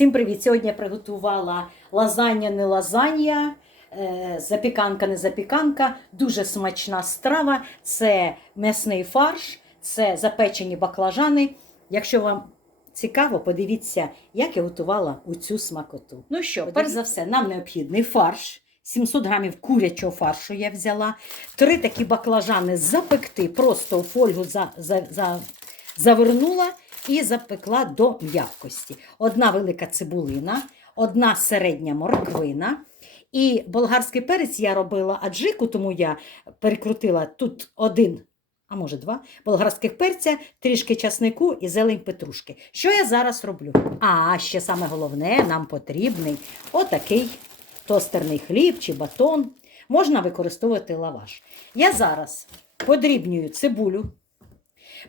Всім привіт! Сьогодні я приготувала лазанья не лазанья, е, запіканка не запіканка. Дуже смачна страва. Це м'ясний фарш, це запечені баклажани. Якщо вам цікаво, подивіться, як я готувала у цю смакоту. Ну що, перш за все, нам необхідний фарш. 700 грамів курячого фаршу я взяла. Три такі баклажани запекти, просто у фольгу за, за, за, завернула і запекла до м'якості. Одна велика цибулина, одна середня морквина. І болгарський перець я робила аджику, тому я перекрутила тут один, а може два болгарських перця, трішки часнику і зелень петрушки. Що я зараз роблю? А ще саме головне, нам потрібний отакий тостерний хліб чи батон. Можна використовувати лаваш. Я зараз подрібнюю цибулю,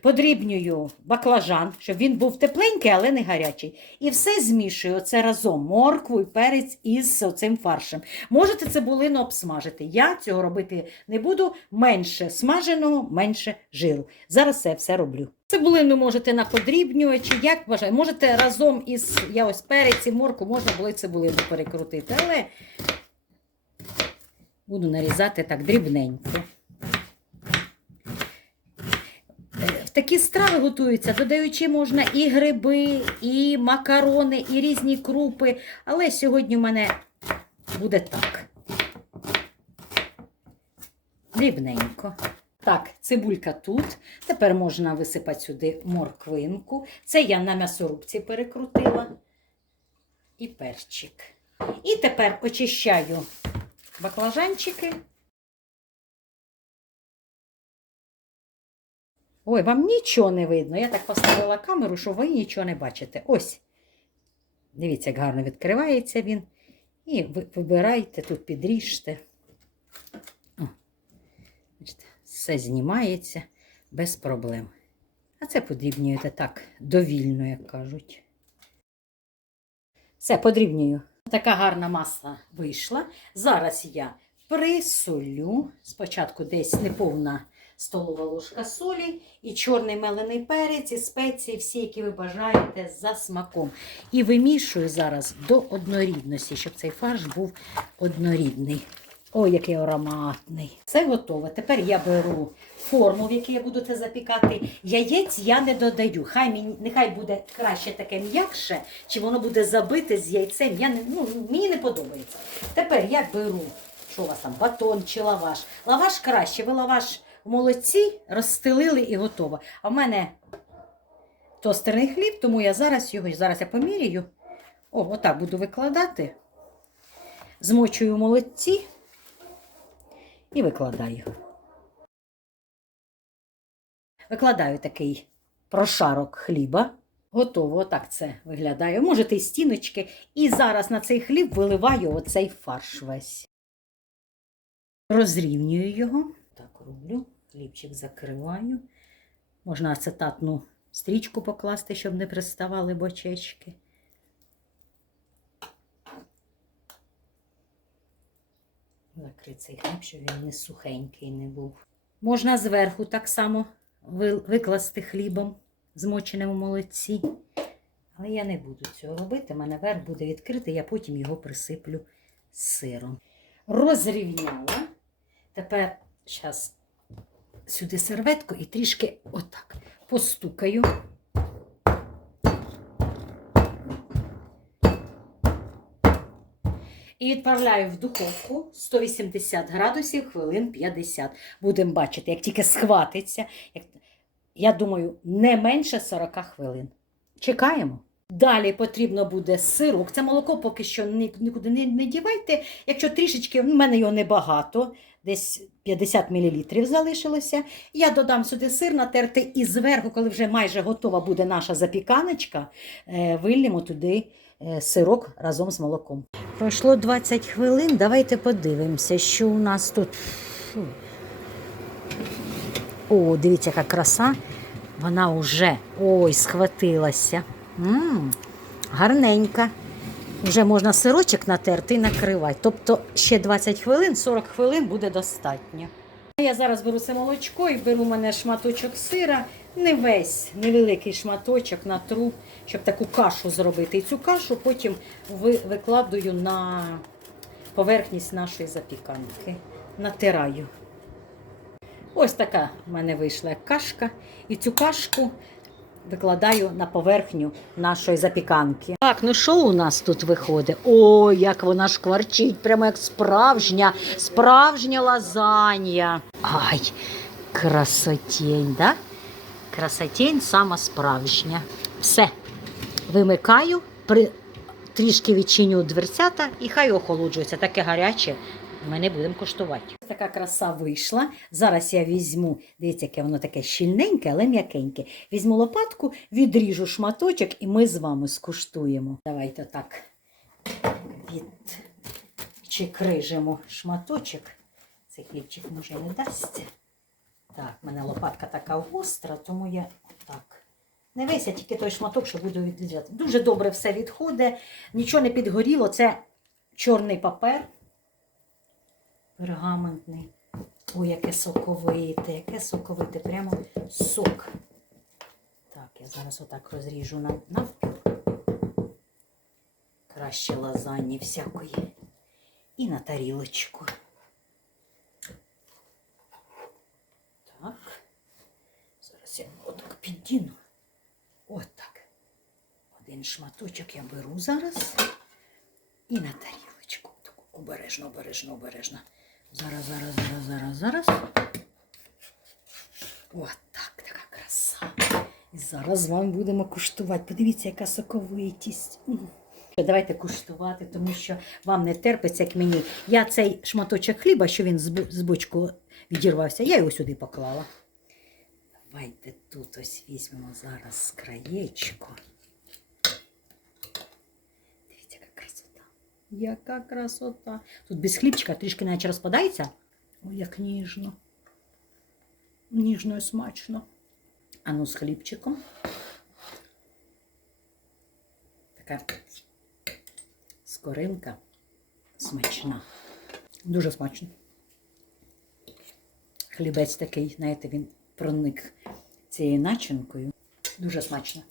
подрібнюю баклажан, щоб він був тепленький, але не гарячий. І все змішую оце разом моркву і перець із цим фаршем. Можете цибулину обсмажити. Я цього робити не буду. Менше смаженого, менше жиру. Зараз це все роблю. Цибулину можете на подрібнювачі, як бажаєте. Можете разом із я ось перець і морку, можна було цибулину перекрутити. Але буду нарізати так дрібненько. Е, В такі страви готуються, додаючи можна і гриби, і макарони, і різні крупи. Але сьогодні в мене буде так. Дрібненько. Так, цибулька тут. Тепер можна висипати сюди морквинку. Це я на м'ясорубці перекрутила. І перчик. І тепер очищаю баклажанчики. Ой, вам нічого не видно. Я так поставила камеру, що ви нічого не бачите. Ось. Дивіться, як гарно відкривається він. І вибирайте, тут підріжте. О, все знімається без проблем. А це подрібнюєте так, довільно, як кажуть. Все, подрібнюю. Така гарна маса вийшла. Зараз я присолю. Спочатку десь неповна столова ложка солі і чорний мелений перець, і спеції, всі, які ви бажаєте, за смаком. І вимішую зараз до однорідності, щоб цей фарш був однорідний. Ой, який ароматний. Все готове. Тепер я беру форму, в якій я буду це запікати. Яєць я не додаю. Хай мені, нехай буде краще таке м'якше, чи воно буде забите з яйцем. Я не, ну, мені не подобається. Тепер я беру, що у вас там, батон чи лаваш. Лаваш краще, ви лаваш в молоці розстелили і готово. А в мене тостерний хліб, тому я зараз його, зараз я поміряю. О, отак буду викладати. Змочую в молоці і викладаю. Викладаю такий прошарок хліба. Готово, отак це виглядає. Можете і стіночки. І зараз на цей хліб виливаю оцей фарш весь. Розрівнюю його. Роблю. Хлібчик закриваю. Можна ацетатну стрічку покласти, щоб не приставали бочечки. Закрити цей хліб, щоб він не сухенький не був. Можна зверху так само викласти хлібом, змоченим у молоці. Але я не буду цього робити. У мене верх буде відкритий, я потім його присиплю сиром. Розрівняла. Тепер зараз сюди серветку і трішки отак постукаю. І відправляю в духовку 180 градусів хвилин 50. Будемо бачити, як тільки схватиться. Як... Я думаю, не менше 40 хвилин. Чекаємо. Далі потрібно буде сирок. Це молоко поки що нікуди не, не дівайте. Якщо трішечки, в мене його небагато, десь 50 мл залишилося. Я додам сюди сир натерти і зверху, коли вже майже готова буде наша запіканочка, е, вильємо туди е, сирок разом з молоком. Пройшло 20 хвилин. Давайте подивимося, що у нас тут. О, дивіться, яка краса. Вона вже ой, схватилася. М гарненька. Вже можна сирочок натерти і накривати. Тобто ще 20 хвилин, 40 хвилин буде достатньо. Я зараз беру це молочко і беру у мене шматочок сира, не весь невеликий шматочок на тру, щоб таку кашу зробити. І цю кашу потім викладую на поверхність нашої запіканки. Натираю. Ось така в мене вийшла кашка. І цю кашку викладаю на поверхню нашої запіканки. Так, ну що у нас тут виходить? Ой, як вона шкварчить, прямо як справжня, справжня лазанья. Ай, красотень, да? Красотень сама справжня. Все. Вимикаю, при... трішки відчиню дверцята і хай охолоджується. Таке гаряче. Ми не будемо коштувати. Така краса вийшла. Зараз я візьму, дивіться, яке воно таке щільненьке, але м'якеньке. Візьму лопатку, відріжу шматочок і ми з вами скуштуємо. Давайте так відчекрижимо шматочок. Цей хлібчик може не дасть. Так, в мене лопатка така гостра, тому я так. Не весь, а тільки той шматок, що буду відрізати. Дуже добре все відходить, нічого не підгоріло. Це чорний папер. Пергаментний. Ой, яке соковите, яке соковите, прямо сок. Так, я зараз отак розріжу на навпіл. Краще лазані всякої. І на тарілочку. Так. Зараз я отак піддіну. Отак. Один шматочок я беру зараз. І на тарілочку. Таку обережно, обережно, обережно. Зараз, зараз, зараз, зараз, зараз. От так, така краса. І зараз з вами будемо куштувати. Подивіться, яка соковитість. Давайте куштувати, тому що вам не терпиться, як мені. Я цей шматочок хліба, що він з бочку відірвався, я його сюди поклала. Давайте тут ось візьмемо зараз краєчко. Дивіться, яка красота. Яка красота. Тут без хлібчика трішки наче розпадається. Ой, як ніжно. Ніжно і смачно. А ну з хлібчиком. Така скоринка смачна. Дуже смачно. Хлібець такий, знаєте, він проник цією начинкою. Дуже смачно.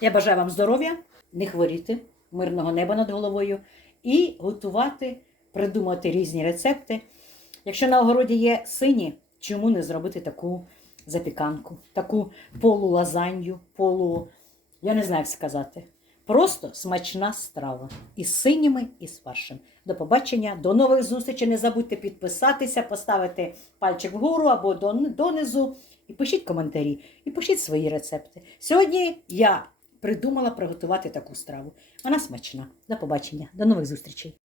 Я бажаю вам здоров'я, не хворіти, мирного неба над головою і готувати, придумати різні рецепти. Якщо на огороді є сині, чому не зробити таку запіканку, таку полулазанью, полу, я не знаю, як сказати. Просто смачна страва і з синіми, і з фаршем. До побачення, до нових зустрічей. Не забудьте підписатися, поставити пальчик вгору або донизу. І пишіть коментарі, і пишіть свої рецепти. Сьогодні я придумала приготувати таку страву. Вона смачна. До побачення, до нових зустрічей.